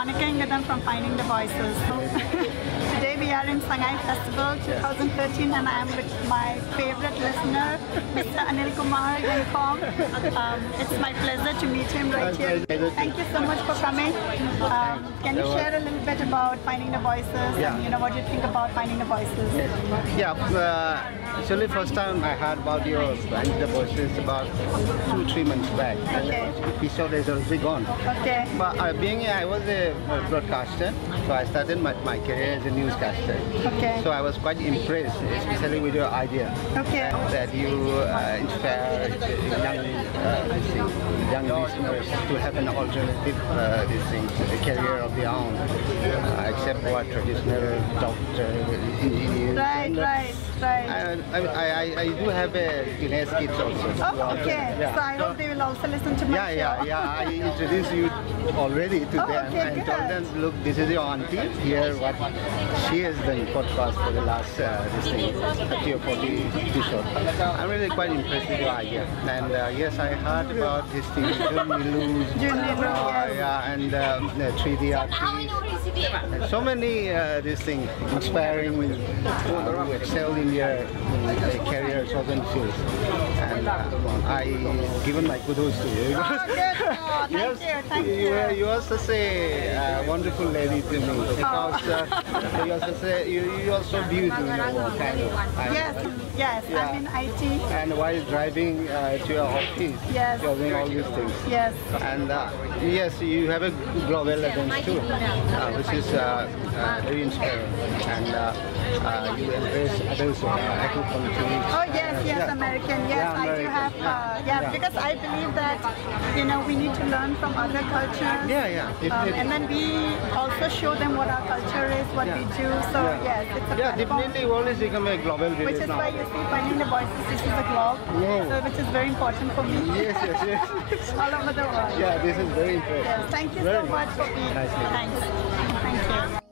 Monica Ingadam from Finding the Voices. Today we are in Sangai Festival 2013 and I am with my favorite listener, Mr. Anil Kumar Uniform. It's my pleasure to meet him right here. Thank you so much for coming. Can you share a little bit about Finding the Voices and what you think about Finding the Voices? Actually first time I heard about your Finding the Voices about 2-3 months back. Okay. Episode is already gone. Okay. But I was a broadcaster, so I started my career as a newscaster. Okay. So I was quite impressed, especially with your idea. Okay. That you inspire young listeners to have an alternative career of their own, except what traditional doctor, engineer. Right. I do have teenage kids also. Oh, okay. Yeah. So I hope they will also listen to my show. I introduced you already to them okay, and good. told them, look, this is your auntie. Here, what she has done podcast for the last 30 or 40 episodes. I'm really quite impressed with your idea. And yes, I heard about this thing, and 3D artists. And so many these things inspiring to excel in your career chosen fields. And I given my kudos to you. Thank you. You are such a wonderful lady to me because you are so beautiful in your work, kind of. Yes, I'm in IT. And while driving to your office, you're doing all these things. Yes. And yes, you have a global audience too, which is very inspiring. And you embrace others' active countries. Oh yes, American. Yes, I do have. Because I believe that we need to learn from other cultures. Definitely. And then we also show them what our culture is, what we do. So yes, it's a platform. Definitely. We always become a global village Which is now. why you see Finding the Voices. This is a globe, so which is very important for me. Yes. All over the world. Yeah, this is very impressive. Yes, thank you so much for being. Nice meeting you. Thanks. Thank you.